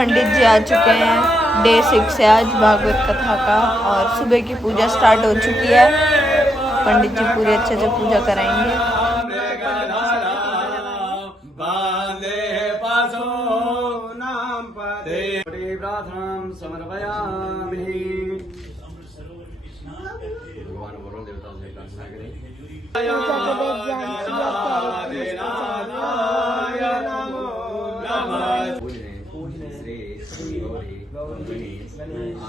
पंडित जी आ चुके हैं। डे 6 है आज भागवत कथा का और सुबह की पूजा स्टार्ट हो चुकी है। पंडित जी पूरी अच्छे से पूजा कराएंगे।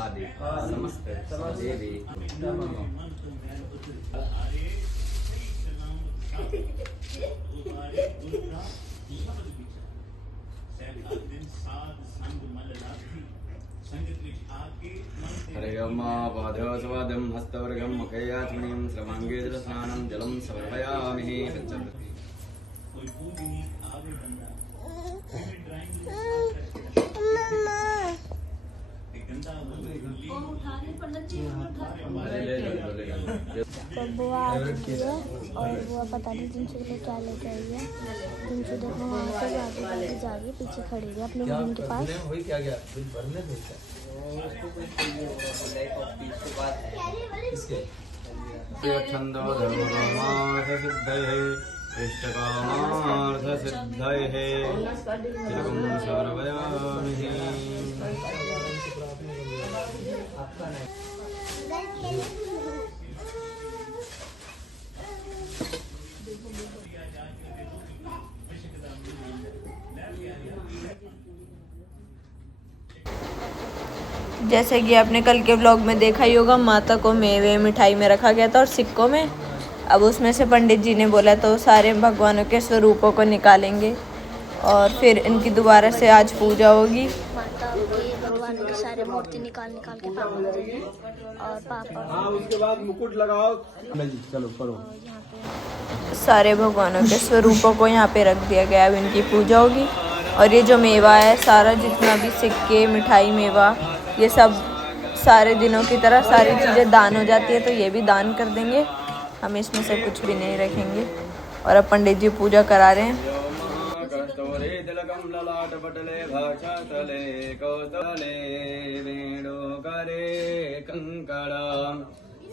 आदि समस्त देवी हरे पादस्वादं हस्तवर्गं मुखयात्मनीं श्रवांगे स्नानं जलं समर्पयामि। तो बुआ आ चुकी है और बुआ पता नहीं जिनसे के लिए क्या लेके आई है। जिनसे देखो वहाँ से भागी जा रही है, पीछे खड़ी है अपने बहन के पास। जैसे कि आपने कल के व्लॉग में देखा ही होगा, माता को मेवे मिठाई में रखा गया था और सिक्कों में। अब उसमें से पंडित जी ने बोला तो सारे भगवानों के स्वरूपों को निकालेंगे और फिर इनकी दोबारा से आज पूजा होगी। माता के भगवानों के सारे मूर्ति निकाल के पापा को देंगे और पापा उसके बाद मुकुट लगाओ। चलो करो। सारे भगवानों के स्वरूपों को यहाँ पे रख दिया गया। अब इनकी पूजा होगी और ये जो मेवा है सारा, जितना भी सिक्के मिठाई मेवा, ये सब सारे दिनों की तरह सारी चीज़ें दान हो जाती है, तो ये भी दान कर देंगे। हम इसमें से कुछ भी नहीं रखेंगे। और अब पंडित जी पूजा करा रहे हैं।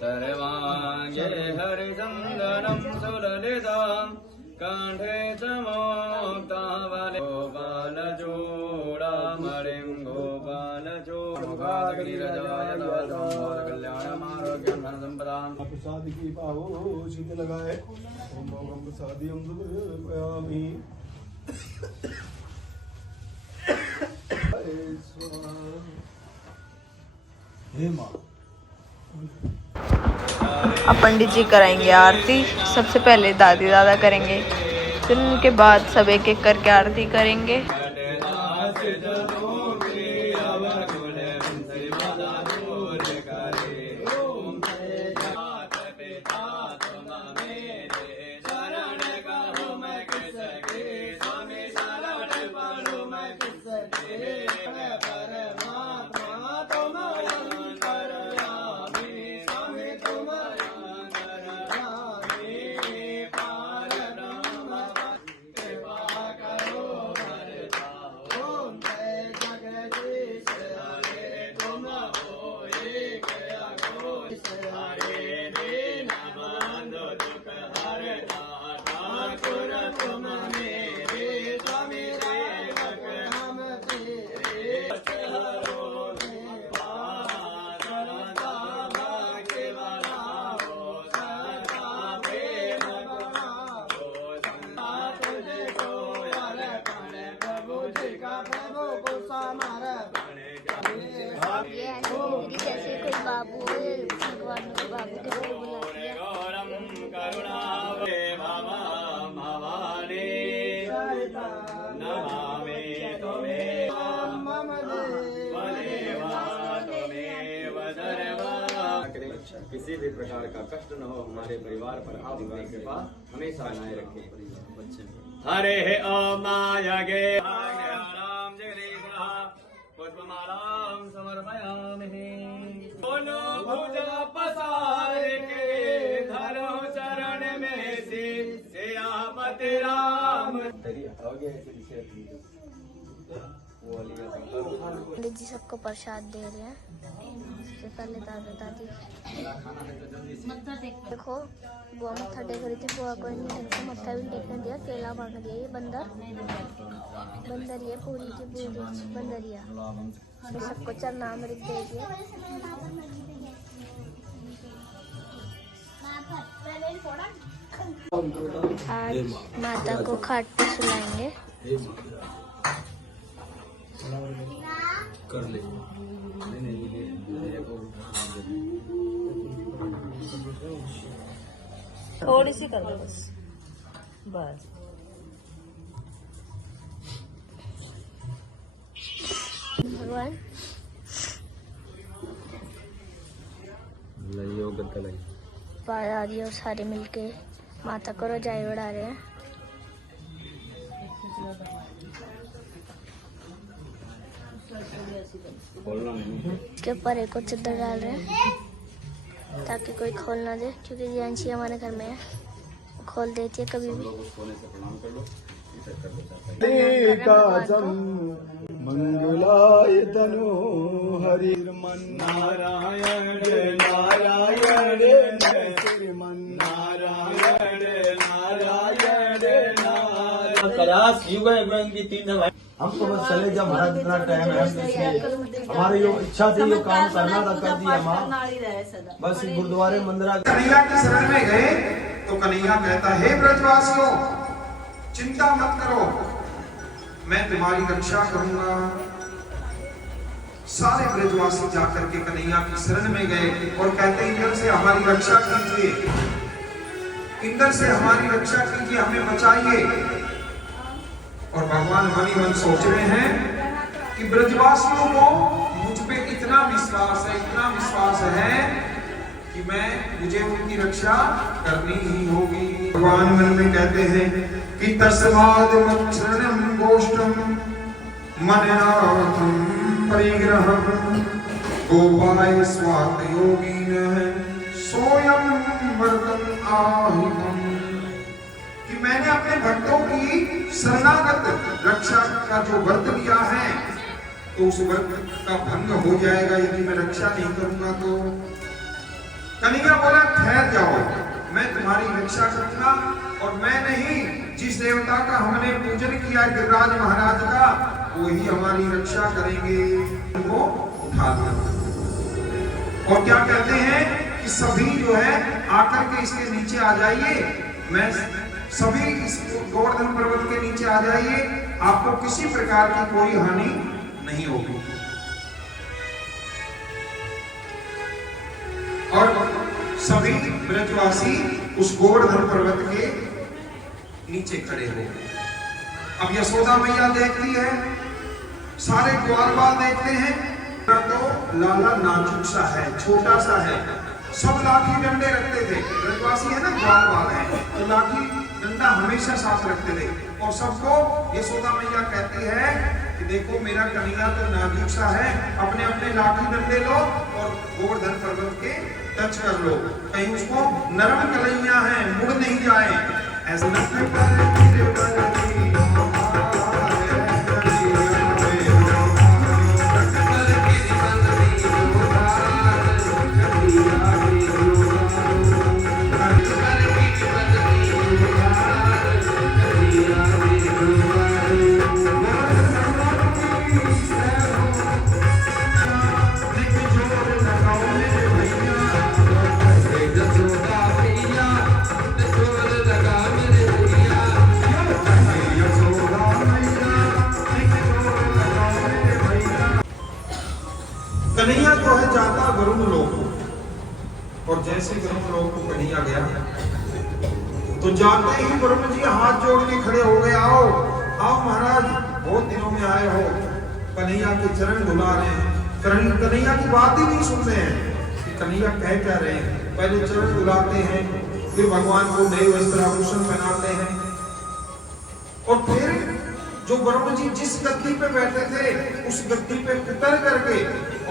सर्वांगे हरिचंदनं सुललितं कंठे च मोक्तावले गोपालचूडामणिं गोपालचूडाग्निरजाय कल्याणमारोग्यं धनसम्पदां। प्रसाद की पाहो शीत लगाए। ओम भगवं प्रसादी ओम दयामि। हे मां। अब पंडित जी कराएंगे आरती। सबसे पहले दादी दादा करेंगे, फिर उनके बाद सब एक एक करके आरती करेंगे। जैसे कोई बाबू भगवान के बाबू के रूप बुलाती है। किसी भी प्रकार का कष्ट न हो, हमारे परिवार पर आप अपनी कृपा हमेशा बनाए रखें। हरे ओम मायगे राम जगदीशः पुष्पमालां समर्पयामि। दोनों भुजा पसार के धरो चरण में सियापति राम। पंडित जी सबको प्रसाद दे रहे हैं। सबसे पहले दादा दादी देखो बुआ मत्था टेक रही थी। बुआ को नहीं ढंग से मत्था भी टेकने दिया, केला मांग दिया। ये बंदर ये पूरी की पूरी बंदरिया। तो सबको चरणामृत दे दिया। आज माता को खाट पे सुलाएंगे। कर ले थोड़ी सी कर दो बस बस। भगवान आ रही है, सारे मिलके माता को रजाई उड़ा रहे हैं। इसके ऊपर एक और चद्दर डाल रहे हैं ताकि कोई खोल ना दे, क्योंकि जानची हमारे घर में है, खोल देती है कभी भी। मंगलाय तनो हरि नारायण नारायण श्रीमन नारायण नारायण कैलाश युग की 3 भाई हमको बस चले जब महाराज इतना टाइम है, हमारी जो इच्छा थी ये काम करना था, कर दिया माँ। बस गुरुद्वारे मंदिर कन्हैया की शरण में गए तो कन्हैया कहता है, हे ब्रजवासियों चिंता मत करो, मैं तुम्हारी रक्षा करूंगा। सारे ब्रजवासी जाकर के कन्हैया की शरण में गए और कहते इंद्र से हमारी रक्षा कीजिए, इंद्र से हमारी रक्षा कीजिए, हमें बचाइए। और भगवान मन ही मन सोच रहे हैं कि ब्रजवासियों को मुझ पे इतना विश्वास है, इतना विश्वास है कि मुझे उनकी रक्षा करनी ही होगी। भगवान मन में कहते हैं कि तस्माद् मच्छरणं गोष्ठं मननाथं परिग्रहं गोपाय स्वात योगिनः सोयं वर्तम आहितम्। कि मैंने अपने भक्तों की शरणागत रक्षा का जो व्रत लिया है तो उस व्रत का भंग हो जाएगा यदि मैं रक्षा नहीं करूंगा। तो कन्हैया बोला ठहर जाओ, मैं तुम्हारी रक्षा करूंगा और मैं नहीं, जिस देवता का हमने पूजन किया गिरिराज महाराज का वही हमारी रक्षा करेंगे। उनको उठा दिया और क्या कहते हैं कि सभी जो है आकर के इसके नीचे आ जाइए, मैं सभी इस गोवर्धन पर्वत के नीचे आ जाइए, आपको किसी प्रकार की कोई हानि नहीं होगी। और सभी ब्रजवासी उस गोवर्धन पर्वत के नीचे खड़े हो गए। अब यशोदा मैया देखती है, सारे ग्वाल बाल देखते हैं, तो लाला नाजुक सा है, छोटा सा है, सब लाठी डंडे रखते थे। ब्रजवासी है ना, ग्वाल बाल है, तो लाठी डंडा हमेशा साथ रखते थे। और सबको यशोदा मैया कहती है कि देखो मेरा कन्हैया तो नाजुक सा है, अपने अपने लाठी डंडे लो और गोवर्धन पर्वत के टच कर लो, कहीं उसको नरम कलैया है मुड़ नहीं जाए। ऐसा कन्हैया जो है जाता वरुण लोक, और जैसे वरुण लोक को कन्हैया गया तो जाते ही वरुण जी हाथ जोड़ के खड़े हो गए, आओ आओ महाराज, बहुत दिनों में आए हो। कन्हैया के चरण धुला रहे हैं, कन्हैया की बात ही नहीं सुनते हैं कि कन्हैया कह क्या रहे हैं। पहले चरण धुलाते हैं, फिर भगवान को नए वस्त्र आभूषण पहनाते हैं, और फिर जो वरुण जी जिस गद्दी पे बैठे थे उस गद्दी पे उतर करके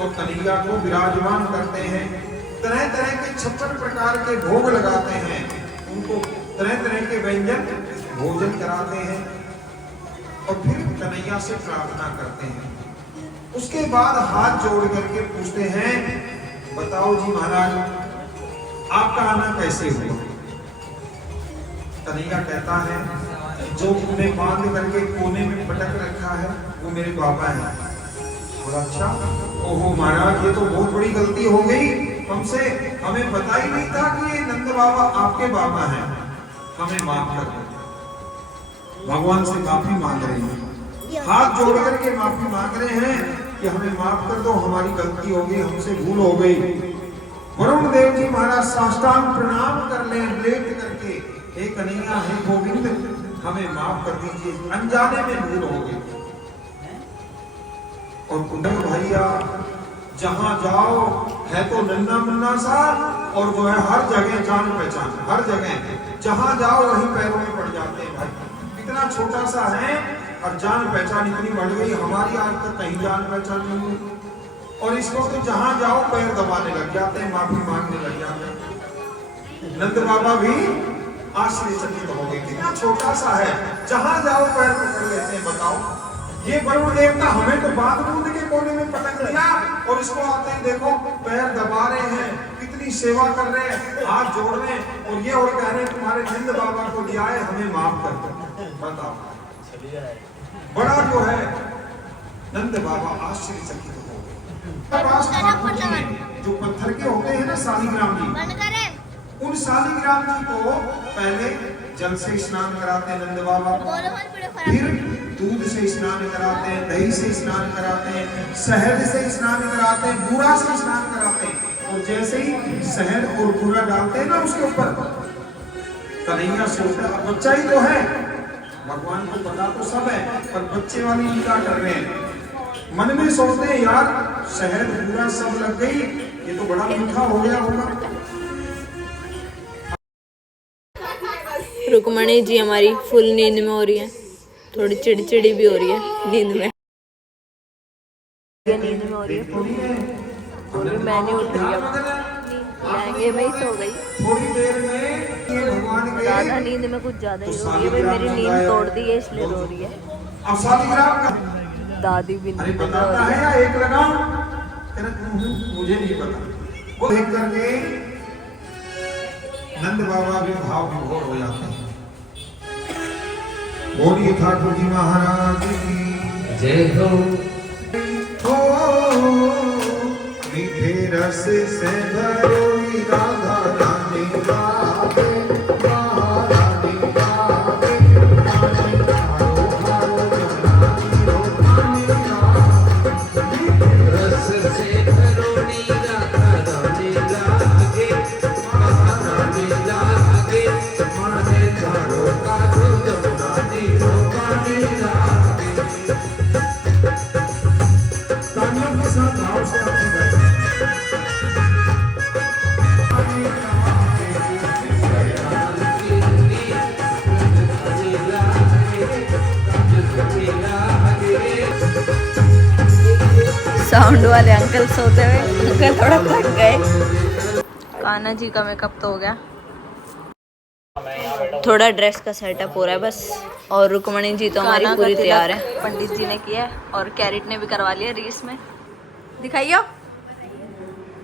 और कन्हैया को विराजमान करते हैं। तरह तरह के 56 प्रकार के भोग लगाते हैं, उनको तरह तरह के व्यंजन भोजन कराते हैं। और फिर कन्हैया से प्रार्थना करते हैं। उसके बाद हाथ जोड़ करके पूछते हैं, बताओ जी महाराज आपका आना कैसे हुआ? कन्हैया कहता है, जो उन्हें बांध करके कोने में पटक रखा है वो मेरे बाबा है। और अच्छा, ओहो महाराज ये तो बहुत बड़ी गलती हो गई हमसे, हमें पता ही नहीं था कि ये नंद बाबा आपके बाबा हैं, हमें माफ कर दो। भगवान से माफी मांग रहे हैं, हाथ जोड़ करके माफी मांग रहे हैं कि हमें माफ कर दो, हमारी गलती हो गई, हमसे भूल हो गई। वरुण देव जी महाराज साष्टांग प्रणाम कर ले लेट करके, हे कन्हैया हे गोविंद हमें माफ कर दीजिए, अनजाने में भूल हो गई। और कुंदन भैया जहां जाओ है तो नन्ना मुन्ना सा, और जो है हर जगह जान पहचान, हर जगह जहां जाओ वहीं पैरों में पड़ जाते हैं। भाई इतना छोटा सा है और जान पहचान इतनी बढ़ गई, हमारी आज तक कहीं जान पहचान नहीं हुई। और इसको तो जहां जाओ पैर दबाने लग जाते हैं, माफी मांगने लग जाते हैं। नंद बाबा भी आश्चर्यचकित हो गए, कितना छोटा सा है, जहां जाओ पैर पकड़ लेते हैं। बताओ ये वरुण देवता हमें तो बांध बूंद के कोने में पटक दिया, और इसको आते ही देखो पैर दबा रहे हैं, कितनी सेवा कर रहे हैं, हाथ जोड़ रहे हैं, और ये और कह रहे हैं तुम्हारे नंद बाबा को दिया है, हमें माफ कर दो। बताओ बड़ा जो है नंद बाबा आश्चर्यचकित हो गए। जो पत्थर के होते हैं ना शालिग्राम जी, उन शालिग्राम जी को पहले जल से स्नान कराते हैं नंद बाबा, फिर दूध से स्नान कराते हैं, दही से स्नान कराते हैं, शहद से स्नान कराते हैं, बूरा से स्नान कराते हैं। और जैसे ही शहद और बूरा डालते हैं ना उसके ऊपर, कन्हैया सोचता अब बच्चा ही तो है, भगवान को पता तो सब है, पर बच्चे वाली लीला कर रहे हैं। मन में सोचते हैं यार शहद बूरा सब लग गई, ये तो बड़ा मीठा हो गया होगा। रुक्मणी जी हमारी फुल नींद में हो रही है, थोड़ी चिड़चिड़ी भी हो रही है नींद में हो रही है। और मैंने उठ लिया, ये मैं सो गई थोड़ी देर में ये भगवान के ज्यादा नींद में कुछ ज्यादा ही हो रही है। भाई मेरी नींद तोड़ दी है इसलिए रो रही है। अब शालिग्राम का दादी भी अरे नींद में बताता रो रही है है। या एक लगाऊं? मुझे नहीं पता। वो देख करके नंद बाबा भी भाव विभोर हो जाते हैं। बोलिए ठाकुर जी महाराज की जय हो। मीठे रस से भरोई राधा रानी गावे, महारानी गावे, रानी गारो गारो जमुना रो रानी गावे। रस से भरोनी राधा रानी लागे, महारानी लागे, माने गारो गारो जमुना रो रानी लागे। तालियों के साथ भाव से आपकी गाएं। साउंड वाले अंकल सोते हुए, अंकल थोड़ा थक गए। कान्हा जी का मेकअप तो हो गया, थोड़ा ड्रेस का सेटअप हो रहा है बस। और रुक्मणी जी तो हमारी पूरी तैयार है, पंडित जी ने किया है और कैरेट ने भी करवा लिया रीस में। दिखाइयो,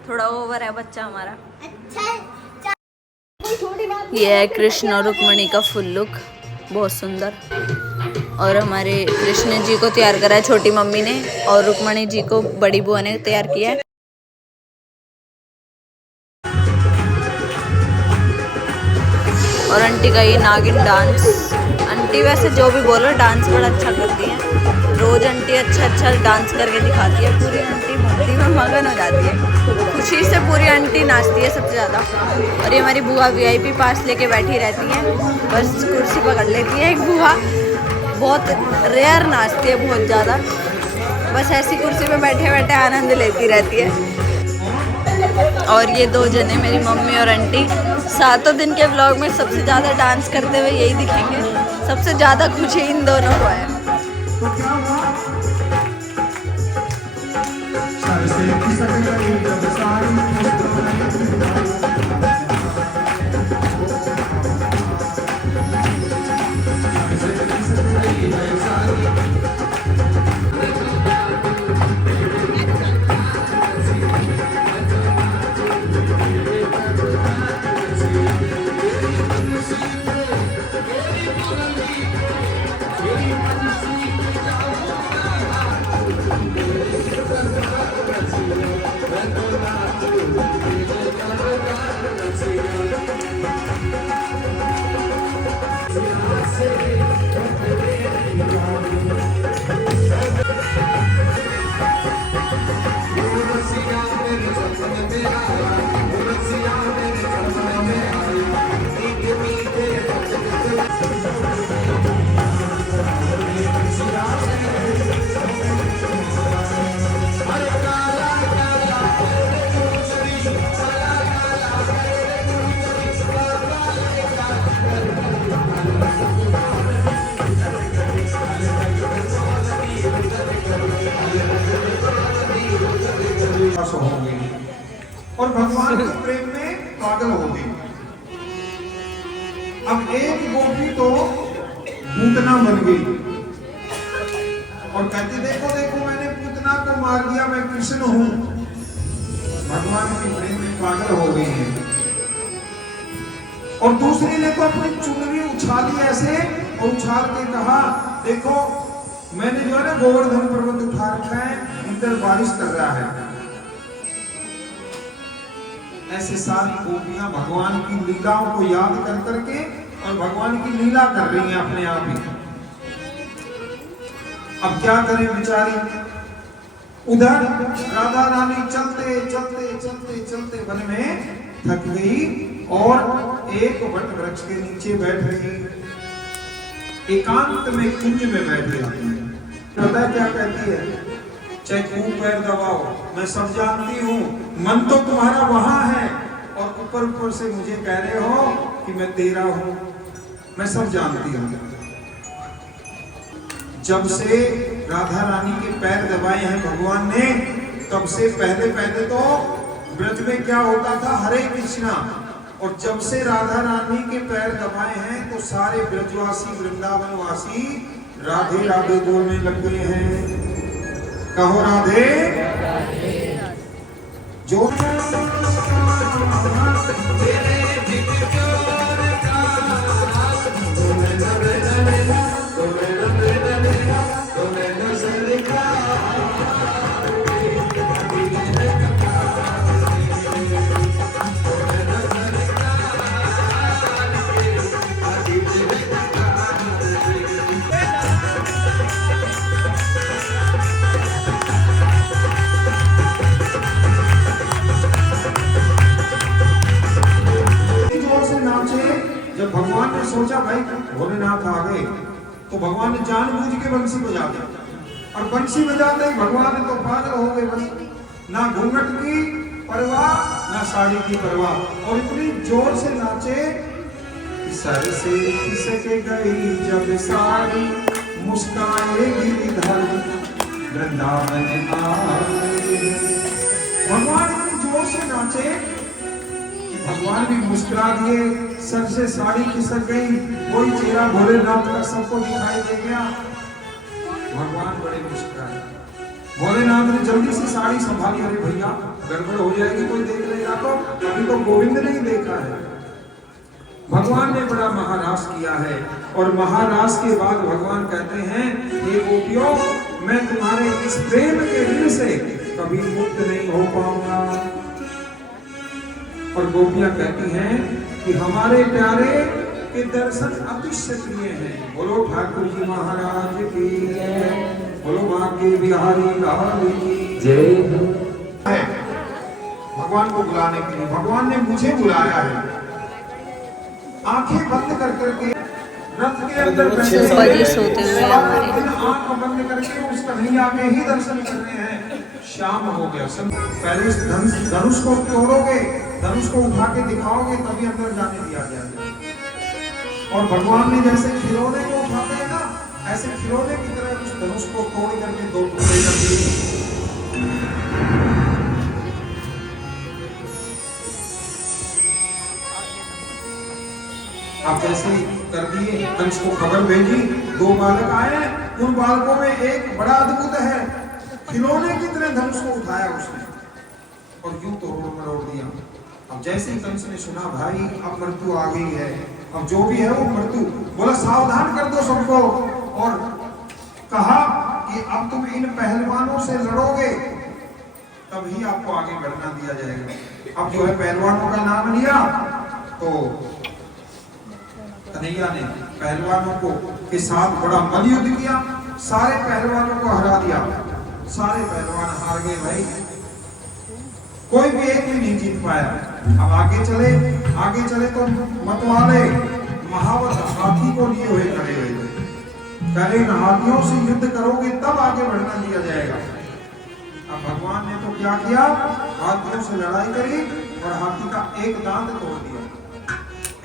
थोड़ा ओवर है बच्चा हमारा। ये है कृष्ण और रुक्मणी का फुल लुक, बहुत सुंदर। और हमारे कृष्ण जी को तैयार करा है छोटी मम्मी ने, और रुक्मणी जी को बड़ी बुआ ने तैयार किया है। और आंटी का ये नागिन डांस, आंटी वैसे जो भी बोलो डांस बड़ा अच्छा करती हैं, रोज आंटी अच्छा डांस करके दिखाती है। पूरी आंटी भक्ति में मगन हो जाती है, खुशी से पूरी आंटी नाचती है सबसे ज़्यादा। और ये हमारी बुआ VIP पास लेके बैठी रहती है, बस कुर्सी पकड़ लेती है एक बुआ, बहुत रेयर नाचती है, बहुत ज़्यादा, बस ऐसी कुर्सी पे बैठे बैठे आनंद लेती रहती है। और ये दो जने मेरी मम्मी और आंटी 7 दिन के व्लॉग में सबसे ज़्यादा डांस करते हुए यही दिखेंगे। सबसे ज़्यादा खुशी इन दोनों को है। तो क्या हुआ? सरसे की सकल जब सारी सरसे की सकल हो गई और भगवान के प्रेम में पागल हो गई। अब एक गोपी तो पूतना बन गई और कहती देखो देखो मैंने पूतना को मार दिया, मैं कृष्ण हूं। भगवान के प्रेम में पागल हो गई है। और दूसरी ने तो अपनी चुनरी उछाली ऐसे और उछाल के कहा देखो मैंने जो है ना गोवर्धन पर्वत उठा रखा है, इंद्र बारिश कर रहा है। ऐसे सारी गोपियां भगवान की लीलाओं को याद कर करके और भगवान की लीला कर रही हैं अपने आप ही। अब क्या करें बेचारी, उधर राधा रानी चलते चलते चलते चलते वन में थक गई और एक वट वृक्ष के नीचे बैठ गई, एकांत में कुंज में बैठ गई। पता है क्या कहती है, चाहे खूब पैर दबाओ मैं सब जानती हूँ, मन तो तुम्हारा वहां है और ऊपर ऊपर से मुझे कह रहे हो कि मैं तेरा हूं, मैं सब जानती हूँ। जब से राधा रानी के पैर दबाए हैं भगवान ने, तब से पहले पहले तो ब्रज में क्या होता था, हरे कृष्णा, और जब से राधा रानी के पैर दबाए हैं तो सारे ब्रजवासी वृंदावनवासी राधे राधे बोलने लग गए हैं। कहो राधे जो जब भगवान ने सोचा भाई भोलेनाथ आ गए तो भगवान ने जानबूझ के बंसी बजा दी, और बंसी बजाते ही भगवान तो पागल हो गए, बस ना घूंघट की परवाह ना साड़ी की परवाह, और इतनी जोर से नाचे सर से खिसक गई जब साड़ी मुस्काए गिरिधर वृंदावन आए। भगवान इतनी जोर से नाचे, भगवान भी मुस्कुरा दिए, सर से साड़ी खिसक गई, कोई चेहरा भोलेनाथ का सबको दिखाई दे गया। भगवान बड़े मुस्कुराए। भोलेनाथ ने जल्दी से साड़ी संभाली, अरे भैया गड़बड़ हो जाएगी, कोई देख लेगा तो, अभी तो गोविंद ने ही देखा है। भगवान ने बड़ा महारास किया है, और महारास के बाद भगवान कहते हैं हे गोपियों, मैं तुम्हारे इस प्रेम के ऋण से कभी मुक्त नहीं हो पाऊंगा। और गोपियां कहती हैं कि हमारे प्यारे के दर्शन अतिशय प्रिय हैं। बोलो ठाकुर जी महाराज की जय, बोलो बांके बिहारी लाल की जय। भगवान को बुलाने के लिए भगवान ने मुझे बुलाया है। आंखें बंद कर करके रथ के अंदर बैठे सोते हुए हमारे आंख बंद करके उस कन्हैया के ही दर्शन करने हैं। शाम हो गया, पहले धनुष को तोड़ोगे, धनुष को उठा के दिखाओगे तभी अंदर जाने दिया जाएगा। और भगवान ने जैसे खिलौने को उठाते हैं ना, ऐसे खिलौने की तरह उस धनुष को तोड़ करके दो टुकड़े कर दिए। आप जैसे कर दिए, कंस को खबर भेजी, 2 बालक आए, उन बालकों में एक बड़ा अद्भुत है, खिलौने की तरह धनुष को उठाया उसने और यूं तोड़ मरोड़ दिया। अब जैसे ही कंस ने सुना भाई अब मृत्यु आ गई है, अब जो भी है वो मृत्यु। बोला सावधान कर दो सबको, और कहा कि अब तुम इन पहलवानों से लड़ोगे तभी आपको आगे बढ़ना दिया जाएगा। अब जो है पहलवानों का नाम लिया तो कन्हैया ने पहलवानों को के साथ बड़ा मल युद्ध किया, सारे पहलवानों को हरा दिया, सारे पहलवान हार गए भाई, कोई भी एक भी नहीं जीत पाया। अब आगे चले तो मतवाले महावत हाथी को लिए हुए खड़े हुए थे, पहले इन हाथियों से युद्ध करोगे तब आगे बढ़ना दिया जाएगा। अब भगवान ने तो क्या किया, हाथियों से लड़ाई करी और हाथी का एक दांत तोड़ दिया,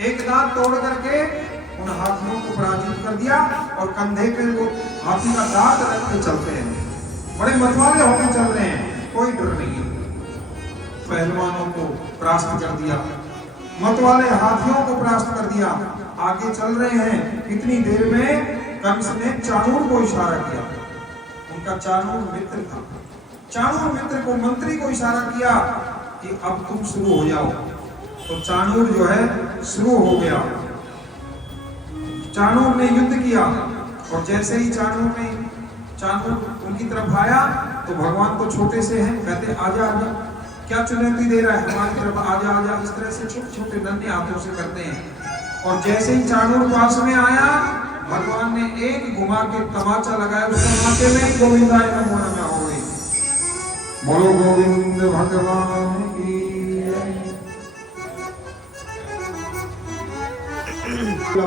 एक दांत तोड़ करके उन हाथियों को पराजित कर दिया, और कंधे पे वो हाथी का दांत रख के चलते हैं, बड़े मतवाले होकर चल रहे हैं, कोई डर नहीं। पहलवानों को परास्त कर दिया, मतवाले हाथियों को परास्त कर दिया, आगे चल रहे हैं। इतनी देर में कंस ने चाणूर को इशारा किया, उनका चाणूर मित्र था, चाणूर मित्र को मंत्री को इशारा किया कि अब तुम शुरू हो जाओ। तो चाणूर जो है शुरू हो गया, चाणूर ने युद्ध किया, और जैसे ही चाणूर उनकी तरफ आया तो भगवान तो छोटे से हैं, कहते आजा आजा, क्या चुनौती दे रहा है, हमारी तरफ आजा आजा, इस तरह से छोटे छोटे नन्हे हाथों से करते हैं। और जैसे ही चाणूर पास में आया, भगवान ने एक घुमा के तमाचा लगाया, उस तमाचे में गोविंदाय नमो नमः हो गई। बोलो गोविंद भगवान की।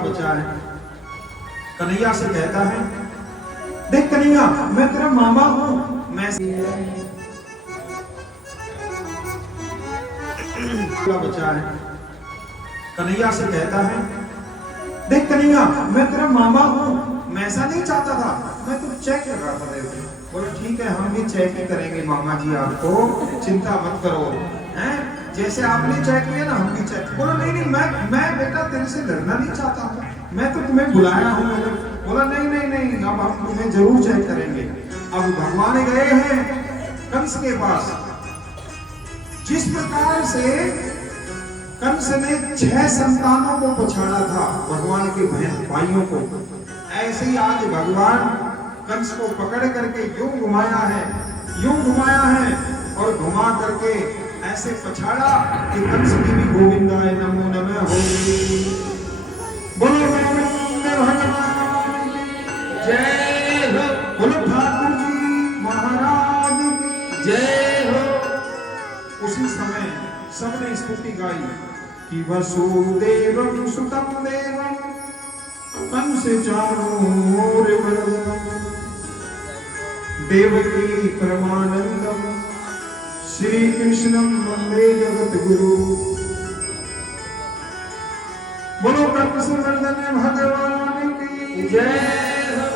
बचा है, कन्हैया से कहता है, देख कन्हैया मैं तेरा मामा हूं, मैं बचा है, कन्हैया से कहता है, देख कन्हैया मैं तेरा मामा हूं, मैं ऐसा नहीं चाहता था, मैं तो चेक कर रहा था। बोले ठीक है हम भी चेक ही करेंगे मामा जी, आपको चिंता मत करो, हैं जैसे आपने चेक किया ना हम भी चेक। बोला नहीं मैं बेटा तेरे से लड़ना नहीं चाहता हूँ, मैं तो तुम्हें बुलाया हूँ। बोला नहीं अब हम तुम्हें जरूर चेक करेंगे। अब भगवान गए हैं कंस के पास, जिस प्रकार से कंस ने 6 संतानों को पछाड़ा था भगवान के बहन भाइयों को, ऐसे ही आज भगवान कंस को पकड़ करके यूं घुमाया है और घुमा करके ऐसे पछाड़ा कि कंस की भी गोविंदाय नमो नमः हो गई। बोलो गोविंद भगवान की जय हो, बोलो ठाकुर जी महाराज की जय हो। उसी समय सबने स्तुति गाई कि वसुदेवं सुतं देवं कंस चाणूर देवकी परमानंदम श्री कृष्णम वंदे जगत गुरु। बोलो कंस वर्धन भगवान की जय हो।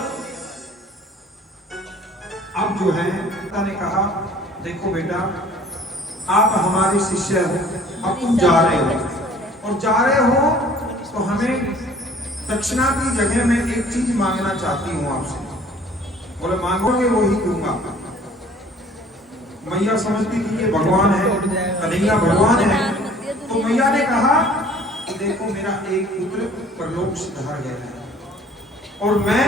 अब जो है पिता ने कहा देखो बेटा आप हमारे शिष्य हो, अब तुम जा रहे हो तो हमें दक्षिणा की जगह में एक चीज मांगना चाहती हूँ आपसे। बोले मांगोगे वो ही दूंगा। मैया समझती थी कि भगवान है, कन्हैया भगवान है, तो मैया ने कहा कि देखो मेरा एक पुत्र परलोक सिधार गया है और मैं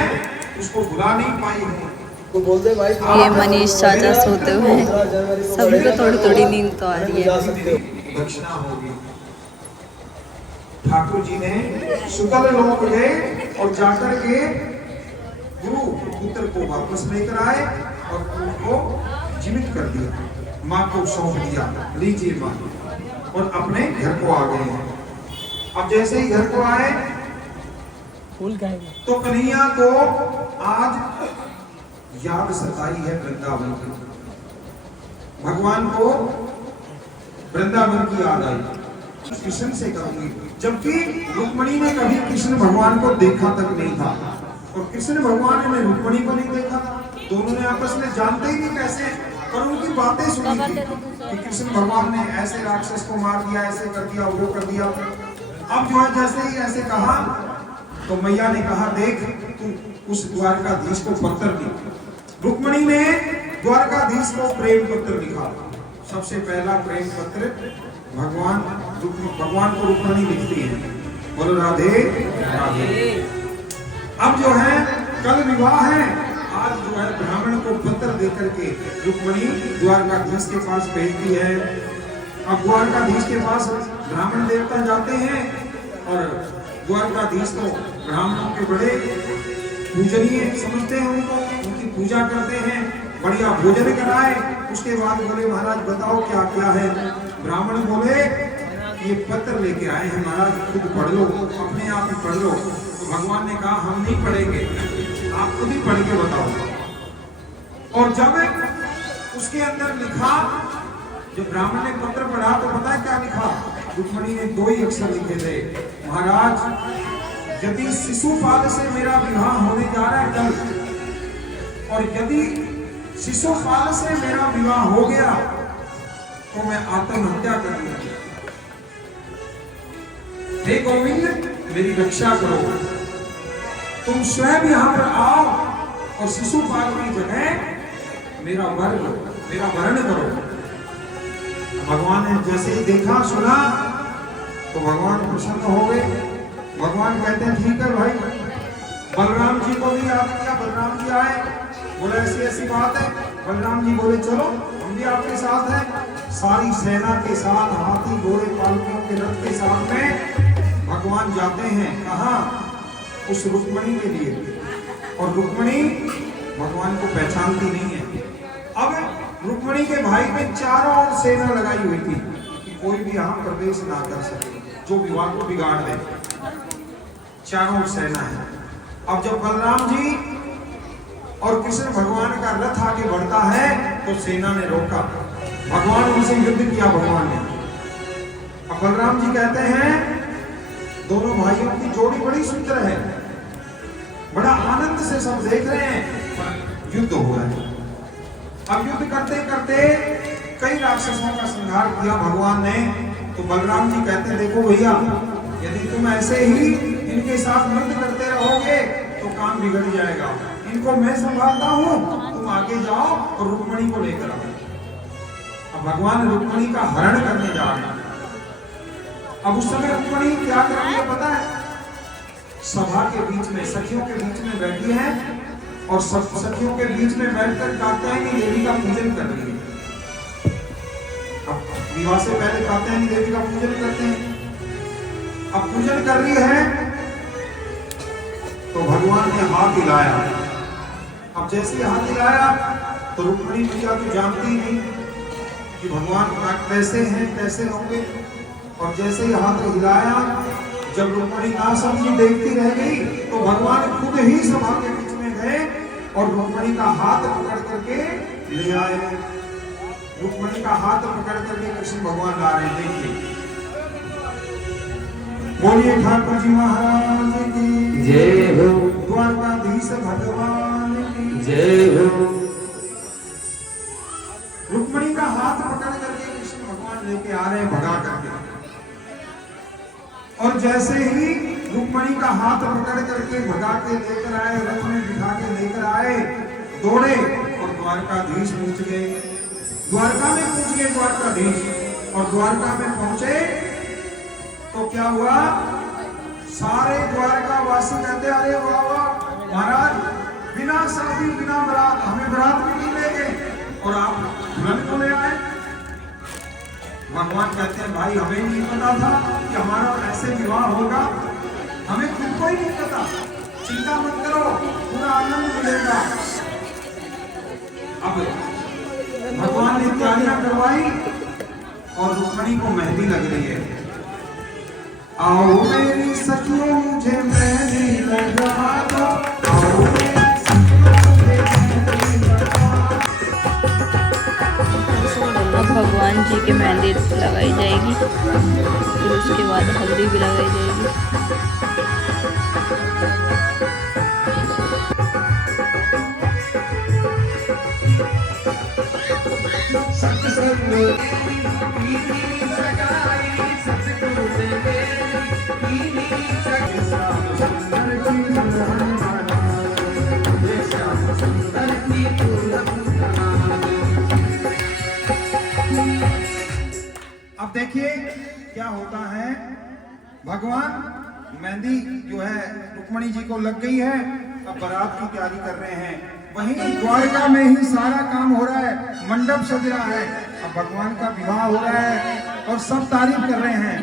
उसको बुला नहीं पाई हूँ। तो बोलते भाई ये मनीष चाचा सोते हुए सभी को थोड़ी थोड़ी नींद तो आ रही है। दक्षिणा होगी। ठाकुर जी ने सुतल लोक गए और जाकर के गुरु पुत्र को वापस लेकर आए और उनको जीवित कर दिया, माँ को सौंप दिया, लीजिए माँ, और अपने घर को आ गए हैं। अब जैसे ही घर को आए तो कन्हैया को आज याद सताई है वृंदावन की, भगवान को वृंदावन की याद आई। कृष्ण से कहूंगी, जबकि रुक्मणी ने कभी कृष्ण भगवान को देखा तक नहीं था और कृष्ण भगवान ने रुक्मणी को नहीं देखा। दोनों ने आपस में जानते ही नहीं कैसे, पर उनकी बातें सुनी थी कि कृष्ण भगवान ने ऐसे राक्षस को मार दिया, ऐसे कर दिया, वो कर दिया। अब जो है जैसे ही ऐसे कहा तो मैया ने कहा देख तू उस द्वारकाधीश को पत्र लिख। रुक्मणी ने द्वारकाधीश को प्रेम पत्र लिखा। सबसे पहला प्रेम पत्र भगवान को रुक्मणी लिखती है बोलो राधे राधे। अब जो है कल विवाह है, आज जो है ब्राह्मण को पत्र देकर के रुक्मणी द्वारकाधीश के पास भेजती है। अब द्वारकाधीश के पास ब्राह्मण देवता जाते हैं और द्वारकाधीश तो ब्राह्मणों के बड़े पूजनीय समझते हैं, उनको उनकी पूजा करते हैं, बढ़िया भोजन कराए। उसके बाद बोले महाराज बताओ क्या क्या है। ब्राह्मण बोले ये पत्र लेके आए हैं महाराज, खुद पढ़ लो, अपने आप ही पढ़ लो। तो भगवान ने कहा हम नहीं पढ़ेंगे, आप खुद ही पढ़ के बताओ। और जब उसके अंदर लिखा, जब ब्राह्मण ने पत्र पढ़ा तो पता है क्या लिखा? रुक्मणी ने 2 ही अक्षर लिखे थे, महाराज यदि शिशुपाल से मेरा विवाह होने जा रहा है कल, और यदि शिशुपाल से मेरा विवाह हो गया तो मैं आत्महत्या कर लूंगी। हे गोविंद मेरी रक्षा करो, तुम स्वयं यहाँ पर आओ और शिशुपाल की जगह मेरा वर्ण करो। भगवान ने जैसे ही देखा सुना तो भगवान प्रसन्न हो गए। भगवान कहते हैं ठीक है भाई। बलराम जी को भी याद किया, बलराम जी आए, बोले ऐसी ऐसी बात है। बलराम जी बोले चलो हम भी आपके साथ हैं। सारी सेना के साथ, हाथी घोड़े पालकियों के रथ के साथ में भगवान जाते हैं। कहाँ? उस रुक्मणी के लिए। और रुक्मणी भगवान को पहचानती नहीं है। अब रुक्मणी के भाई में चारों ओर सेना लगाई हुई थी कि कोई भी यहाँ प्रवेश ना कर सके, जो विवाह को बिगाड़ दे। चारों ओर सेना है। अब जब बलराम जी और कृष्ण भगवान का रथ आगे बढ़ता है तो सेना ने रोका। भगवान उनसे युद्ध किया भगवान ने। अब बलराम जी कहते हैं दोनों भाइयों की जोड़ी बड़ी सुंदर है, बड़ा आनंद से सब देख रहे हैं। युद्ध हो रहा है। अब युद्ध करते करते कई राक्षसों का संहार किया भगवान ने। तो बलराम जी कहते हैं देखो भैया, यदि तुम ऐसे ही इनके साथ युद्ध करते रहोगे तो काम बिगड़ जाएगा। इनको मैं संभालता हूँ, तुम आगे जाओ और रुक्मणी को लेकर आओ। अब भगवान रुक्मणी का हरण करने जा रहे हैं। अब उस समय रुक्मणी क्या कर रही है पता है? सभा के बीच में, सखियों के बीच में बैठी है और सब सखियों के बीच में बैठकर कात्यायनी देवी का पूजन कर रही है। अब विवाह से पहले कात्यायनी देवी का पूजन करते हैं। अब पूजन कर रही है तो भगवान ने हाथ हिलाया। अब जैसे हाथ हिलाया तो रुक्मणी मैया तो जानती नहीं कि भगवान कैसे हैं, कैसे होंगे। और जैसे ही हाथ हिलाया, जब रुक्मणी ना समझी देखती रह गई तो भगवान खुद ही सभा के बीच में गए और रुक्मणी का हाथ पकड़ करके ले आए। रुक्मणी का हाथ पकड़ करके कृष्ण भगवान ला रहे। देखिए, बोलिए ठाकुर जी महाराज की जय हो, द्वारकाधीश भगवान की जय हो। रुक्मणी का हाथ पकड़ करके कृष्ण भगवान लेके आ रहे हैं भगा करके। और जैसे ही रुक्मणी का हाथ पकड़ करके भगा के लेकर आए, रथ में बिठा के लेकर आए, दौड़े और द्वारकाधीश पहुंच गए। द्वारका में पहुंच गए द्वारकाधीश। और द्वारका में पहुंचे तो क्या हुआ? सारे द्वारका वासी कहते अरे वाह वाह महाराज, बिना शादी बिना बारात, हमें बारात भी नहीं ले गए और आप दुल्हन को ले आए। भगवान कहते हैं भाई हमें नहीं पता था कि हमारा ऐसे विवाह होगा, हमें खुद को ही नहीं पता। चिंता मत करो, पूरा आनंद मिलेगा। अब भगवान ने तैयारियां करवाई और रुक्मणी को मेहंदी लग रही है। आओ मेरी सखियों मुझे मेहंदी लगा दो, आओ मेरी सखियों मुझे मेहंदी लगा दो। अब भगवान जी की मेहंदी लगाई जाएगी, फिर उसके बाद हल्दी भी लगाई जाएगी। अब देखिए क्या होता है। भगवान मेहंदी जो है रुक्मणी जी को लग गई है, अब बारात की तैयारी कर रहे हैं। वहीं द्वारका में ही सारा काम हो रहा है, मंडप सज रहा है, अब भगवान का विवाह हो रहा है और सब तारीफ कर रहे हैं।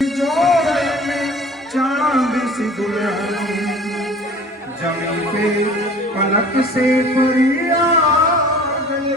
जोड़े में चांद सी दुल्हन जमी पे पलक से परी आ गई।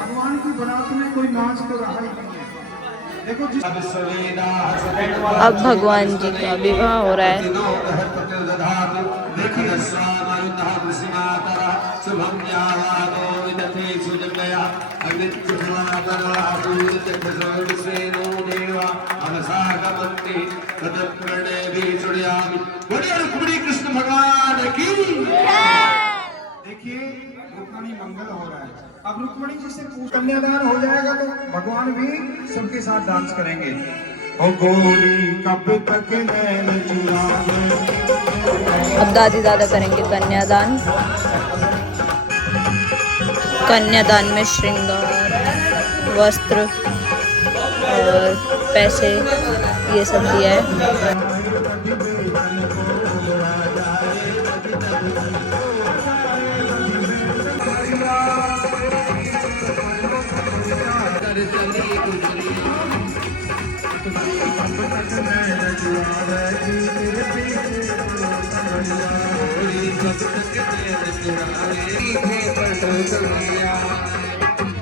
भगवान की बारात में कोई नाच तो रहा ही नहीं है। देखो अब भगवान जी का विवाह हो रहा है। कृष्ण भगवान की देखिए रुक्मणी मंगल हो रहा है। अब रुक्मणी जी से कन्यादान हो जाएगा तो भगवान भी सबके साथ डांस करेंगे। ओ गोरी कब तक नैन चुराए। अब दादी दादा करेंगे कन्यादान। कन्यादान में श्रृंगार, वस्त्र और पैसे ये सब दिया है।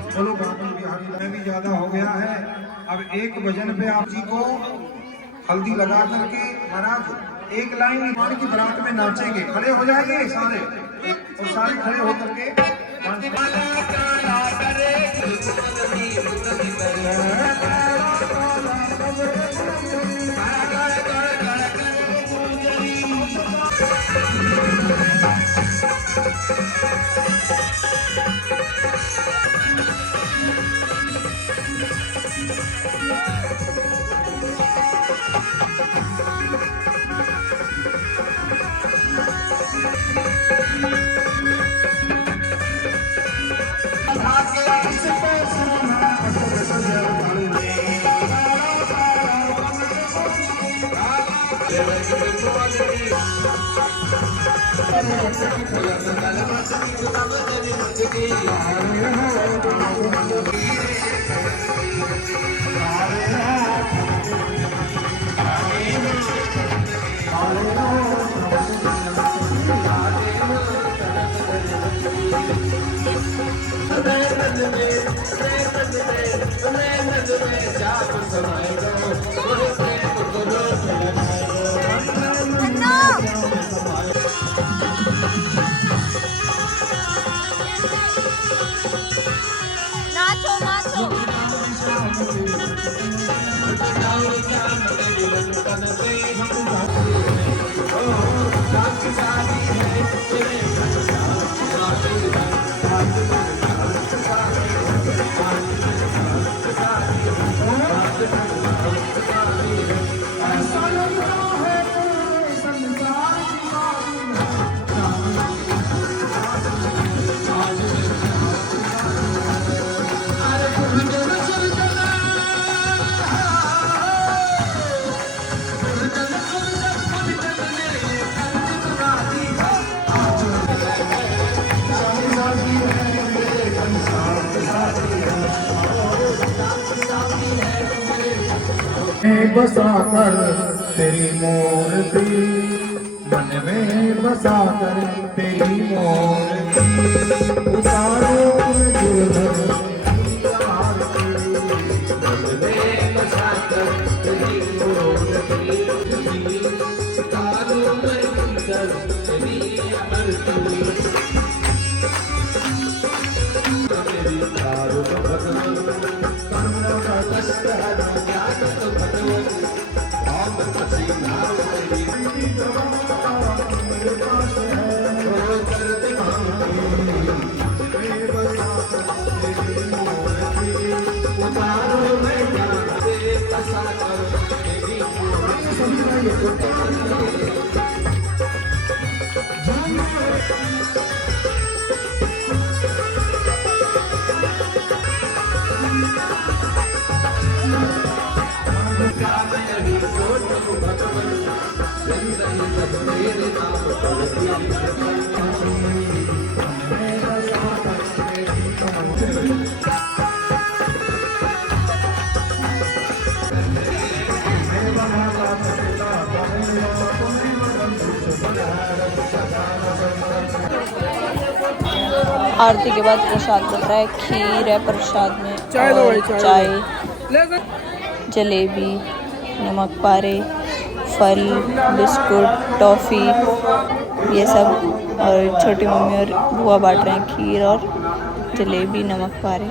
चलो बाबू बिहारी में भी ज्यादा हो गया है। अब एक भजन पे आप जी को हल्दी लगा करके महाराज एक लाइन भगवान की बारात में नाचेंगे। खड़े हो जाएंगे सारे और सारे खड़े होकर के नाचो नाचो। बसा कर तेरी मूर्ति मन में बसा कर तेरी मूर्ति उतारो आरती के बाद प्रसाद बन रहा है। खीर है प्रसाद में, और चाय, जलेबी, नमक पारे, फल, बिस्कुट, टॉफ़ी, ये सब। और छोटी मम्मी और बुआ बांट रहे हैं खीर और जलेबी, नमक पारे।